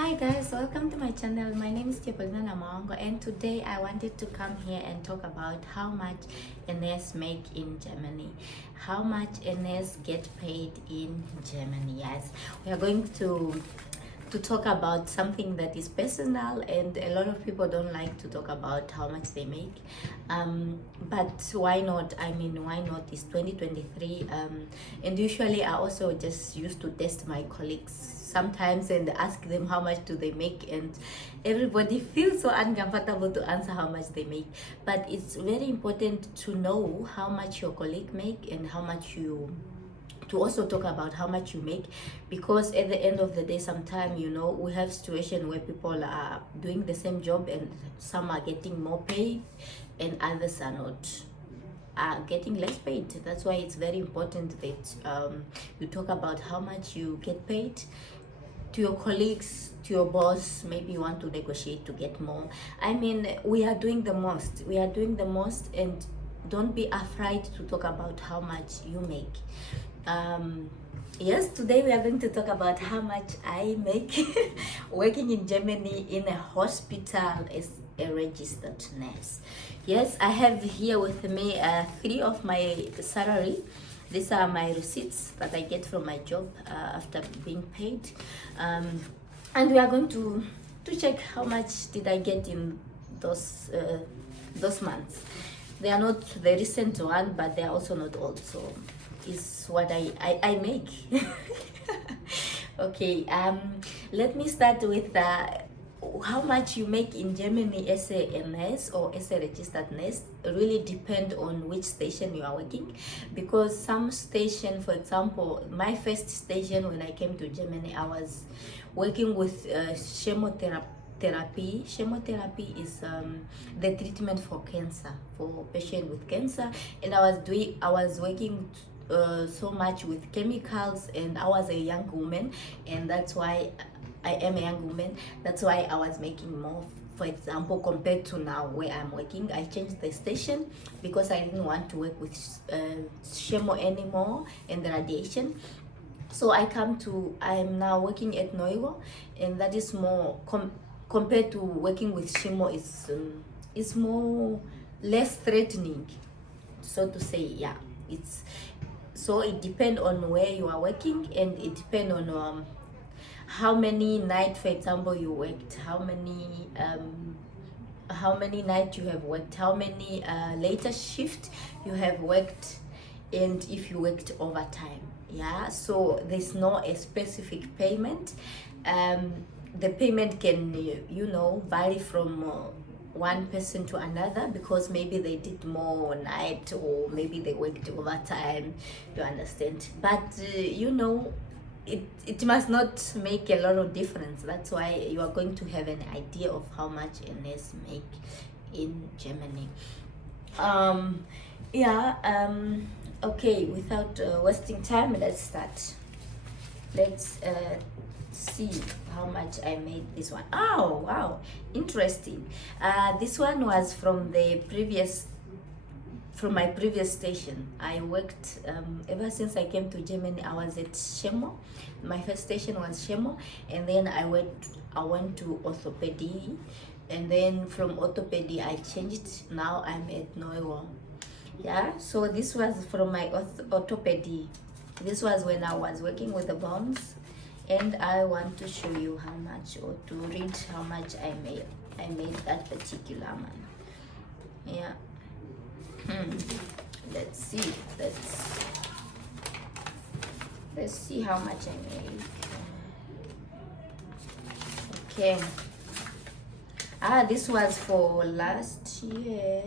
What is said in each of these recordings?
Hi guys, welcome to my channel. My name is Tepolina Namawango, and today I wanted to come here and talk about how much a nurse make in Germany. How much a nurse get paid in Germany. Yes, we are going to talk about something that is personal, and a lot of people don't like to talk about how much they make, but why not? I mean, why not? It's 2023, and usually I also just used to test my colleagues sometimes and ask them how much do they make, and everybody feels so uncomfortable to answer how much they make. But it's very important to know how much your colleague make and how much you to also talk about how much you make, because at the end of the day, sometimes we have situation where people are doing the same job and some are getting more pay and others are not, are getting less paid. That's why it's very important that you talk about how much you get paid to your colleagues, to your boss. Maybe you want to negotiate to get more. I mean, we are doing the most, and don't be afraid to talk about how much you make. Yes, today we are going to talk about how much I make working in Germany in a hospital as a registered nurse. Yes, I have here with me 3 of my salary. These are my receipts that I get from my job after being paid, and we are going to check how much did I get in those months. They are not the recent one, but they are also not old, so is what I make. Okay, let me start with how much you make in Germany as a nurse or as a registered nurse really depend on which station you are working, because some station, for example, my first station when I came to Germany, I was working with chemotherapy. Chemotherapy is the treatment for cancer, for patient with cancer, and I was working so much with chemicals, and I was a young woman, and that's why I am a young woman. That's why I was making more. For example, compared to now where I'm working, I changed the station because I didn't want to work with chemo anymore and the radiation. So I'm now working at Noigo, and that is more compared to working with chemo. It's more less threatening, so to say. Yeah, it's so it depends on where you are working, and it depends on how many nights, for example, you worked, how many nights you have worked, how many later shift you have worked, and if you worked overtime. Yeah, so there's no a specific payment. The payment can vary from one person to another, because maybe they did more night or maybe they worked overtime, you understand. But it must not make a lot of difference. That's why you are going to have an idea of how much a nurse make in Germany. Okay, without wasting time, let's start. Let's see how much I made this one. Oh wow, interesting. This one was from my previous station. I worked ever since I came to Germany. I was at Chemo. My first station was Chemo, and then I went to orthopedy, and then from orthopedy I changed. Now I'm at Noiwo. Yeah, so this was from my orthopedy. This was when I was working with the bones, and I want to show you how much, or to read how much I made that particular one. Yeah. Let's see. Let's see how much I made. Okay. This was for last year.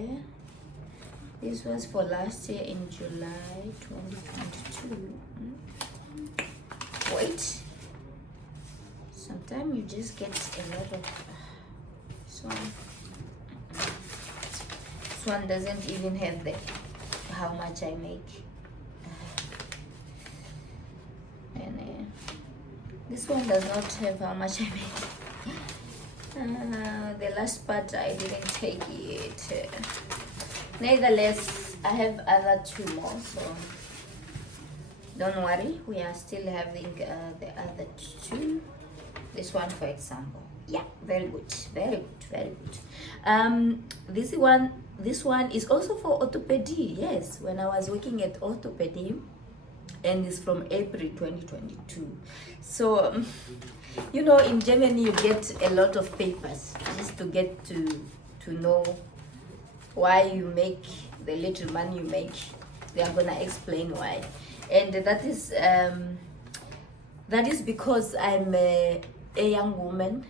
This was for last year in July 2022. Wait. Sometimes you just get a lot of this one. This one doesn't even have how much I make. And this one does not have how much I make. The last part I didn't take it. Nevertheless, I have other 2 more, so don't worry. We are still having the other 2. The This one, for example. Yeah, very good, very good, very good. This one is also for orthopedy. Yes, when I was working at orthopedy, and it's from April 2022. So in Germany you get a lot of papers just to get to know why you make the little money you make. They are gonna explain why, and that is because I'm a young woman.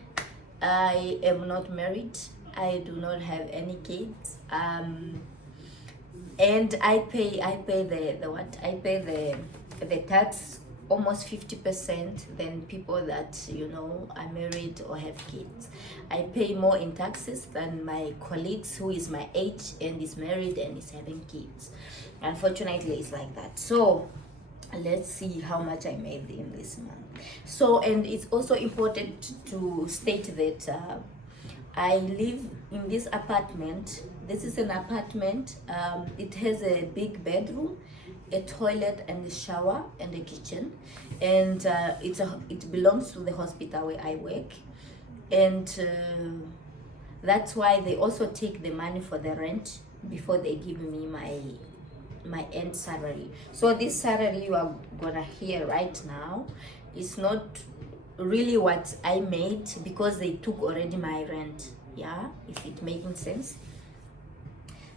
I am not married. I do not have any kids. And I pay the tax almost 50% than people that are married or have kids. I pay more in taxes than my colleagues who is my age and is married and is having kids. Unfortunately, it's like that. So let's see how much I made in this month. So, and it's also important to state that I live in this apartment. This is an apartment. It has a big bedroom, a toilet and a shower and a kitchen, and it belongs to the hospital where I work, and that's why they also take the money for the rent before they give me my end salary. So this salary you are gonna hear right now is not really what I made, because they took already my rent. Yeah, if it making sense.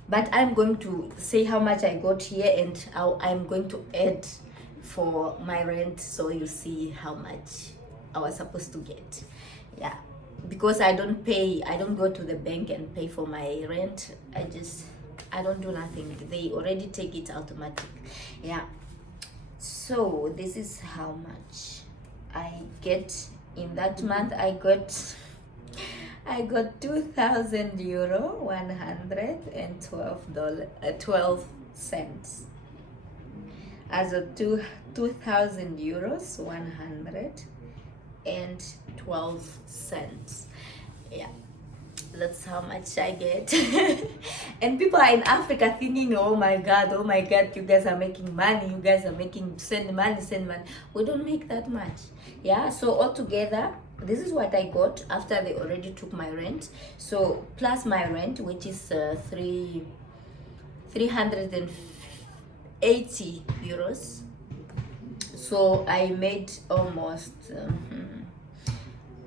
But I'm going to say how much I got here, and how I'm going to add for my rent, so you see how much I was supposed to get. Yeah, because I don't go to the bank and pay for my rent. I don't do nothing. They already take it automatic. Yeah. So this is how much I get in that month. I got 2,000 euro, $112.12. As a 2,000 euros, $112. Yeah, that's how much I get. And people are in Africa thinking, oh my god, you guys are making money, send money. We don't make that much. Yeah, so altogether this is what I got after they already took my rent. So plus my rent, which is 380 euros. So I made almost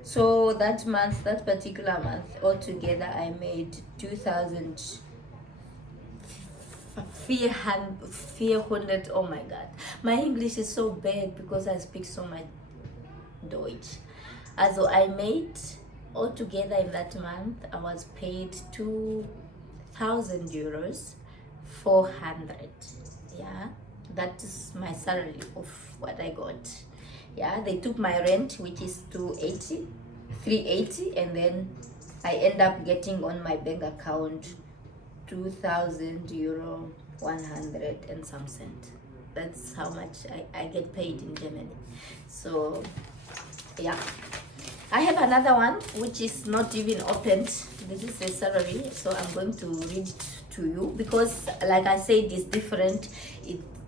so that particular month altogether I made 2,400. Oh my god, my English is so bad because I speak so much Deutsch. Also I made altogether in that month, I was paid 2,000 euros 400. Yeah, that is my salary of what I got. Yeah, they took my rent, which is 380, and then I end up getting on my bank account 2,000 euro 100 and some cent. That's how much I get paid in Germany. So yeah, I have another one which is not even opened. This is the salary, so I'm going to read it to you, because like I said, it's different.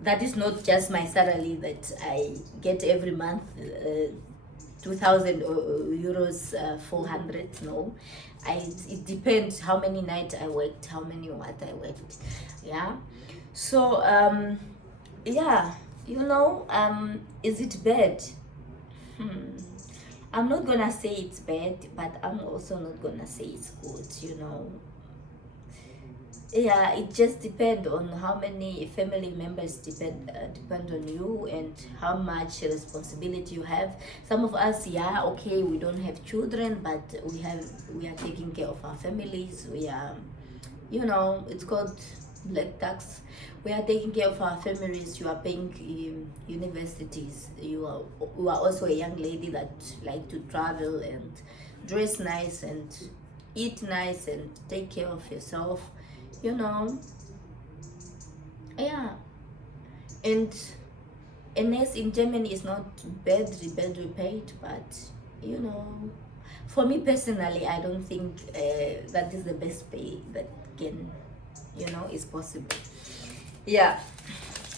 That is not just my salary that I get every month, 2,000 euros 400. No, it depends how many nights I worked, how many what I worked. Yeah, so yeah, is it bad? I'm not gonna say it's bad, but I'm also not gonna say it's good. Yeah, it just depends on how many family members depend on you, and how much responsibility you have. Some of us, yeah, okay, we don't have children, but we are taking care of our families. We are, it's called black tax. We are taking care of our families. You are paying universities. You are also a young lady that like to travel and dress nice and eat nice and take care of yourself. Yeah, and nurse in Germany is not badly paid, but for me personally, I don't think that is the best pay that can is possible. Yeah,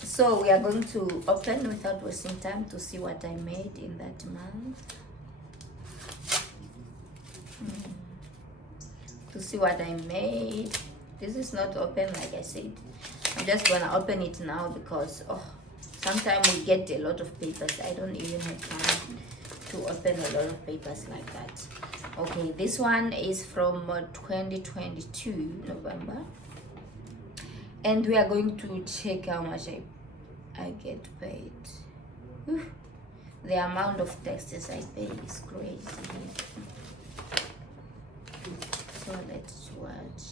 so we are going to open without wasting time to see what I made in that month. see what I made. This is not open, like I said. I'm just gonna open it now because sometimes we get a lot of papers. I don't even have time to open a lot of papers like that. Okay, this one is from 2022 November, and we are going to check how much I get paid. Whew. The amount of taxes I pay is crazy. So let's watch.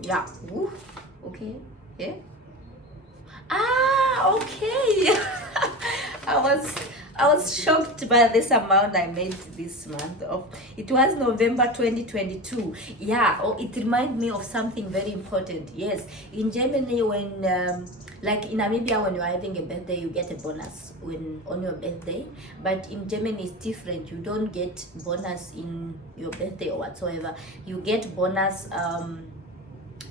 Yeah. Woo. Okay. Yeah. Okay. I was shocked by this amount I made this month. It was November 2022. Yeah. It reminded me of something very important. Yes, in Germany, when like in Namibia, when you are having a birthday, you get a bonus on your birthday. But in Germany, it's different. You don't get bonus in your birthday or whatsoever. You get bonus.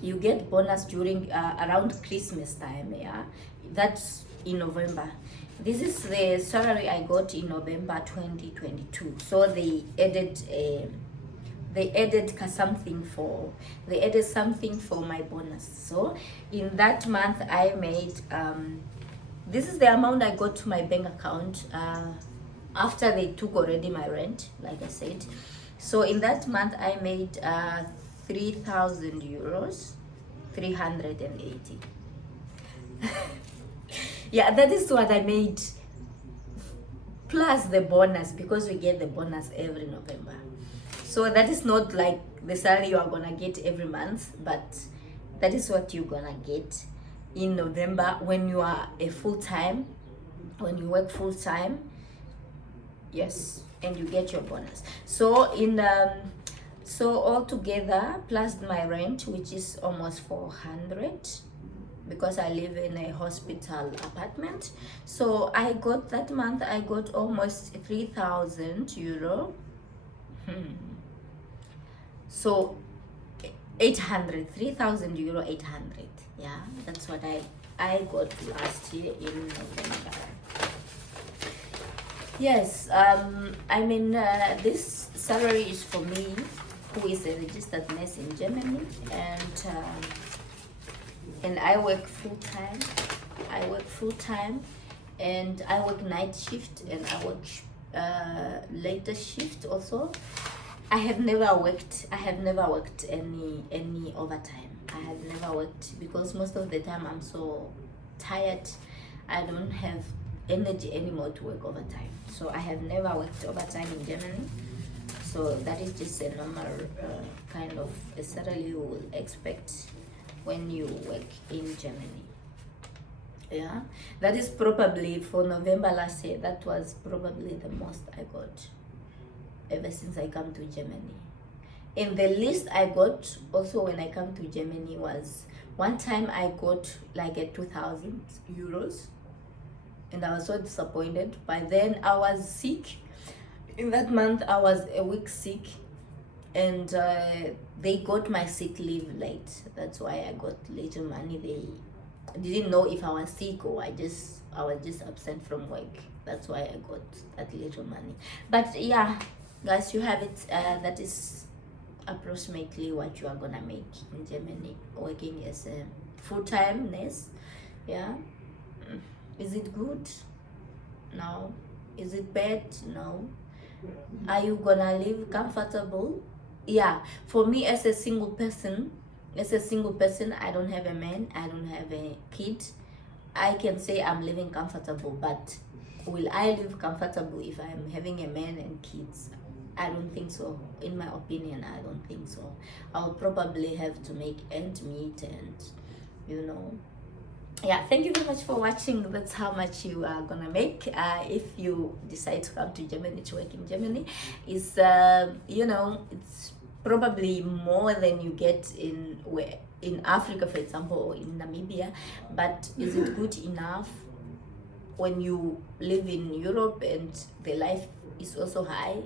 You get bonus during around Christmas time. Yeah, that's in November. This is the salary I got in November 2022. So they added something for my bonus. So in that month I made this is the amount I got to my bank account after they took already my rent, like I said. So in that month I made 3,000 euros, 380. Yeah, that is what I made, plus the bonus, because we get the bonus every November. So that is not like the salary you are gonna get every month, but that is what you're gonna get in November when you are when you work full time. Yes, and you get your bonus. So so altogether, plus my rent, which is almost 400, because I live in a hospital apartment. So I got that month, I got almost 3,000 euro. So 3,000 euro, 800. Yeah, that's what I got last year in November. Yes, I mean, this salary is for me, who is a registered nurse in Germany, and I work full time. And I work night shift, and I work later shift also. I have never worked any overtime. I have never worked because most of the time I'm so tired. I don't have energy anymore to work overtime. So I have never worked overtime in Germany. So that is just a normal kind of a salary you will expect when you work in Germany. Yeah, that is probably for November last year. That was probably the most I got ever since I come to Germany. And the least I got also when I come to Germany was one time I got like a 2,000 euros, and I was so disappointed. By then I was sick. In that month I was a week sick, and they got my sick leave late. That's why I got little money. They didn't know if I was sick or I was just absent from work. That's why I got that little money. But yeah, guys, you have it. That is approximately what you are gonna make in Germany working as a full-time nurse. Yeah. Is it good? No. Is it bad? No. Are you gonna live comfortable? Yeah. For me, as a single person, I don't have a man, I don't have a kid. I can say I'm living comfortable, but will I live comfortable if I'm having a man and kids? I don't think so. In my opinion, I don't think so. I'll probably have to make ends meet, and yeah, thank you very much for watching. That's how much you are gonna make if you decide to come to Germany to work in Germany. It's it's probably more than you get in Africa, for example, or in Namibia. But is it good enough when you live in Europe and the life is also high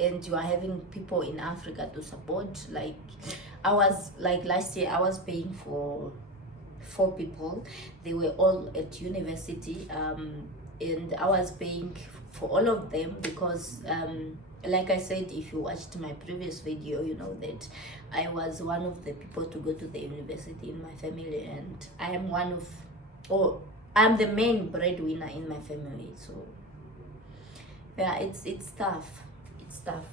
and you are having people in Africa to support. Like I was, like last year I was paying for 4 people. They were all at university, and I was paying for all of them because like I said, if you watched my previous video, you know that I was one of the people to go to the university in my family, and I am one of, or I'm the main breadwinner in my family. So yeah, it's tough. It's tough.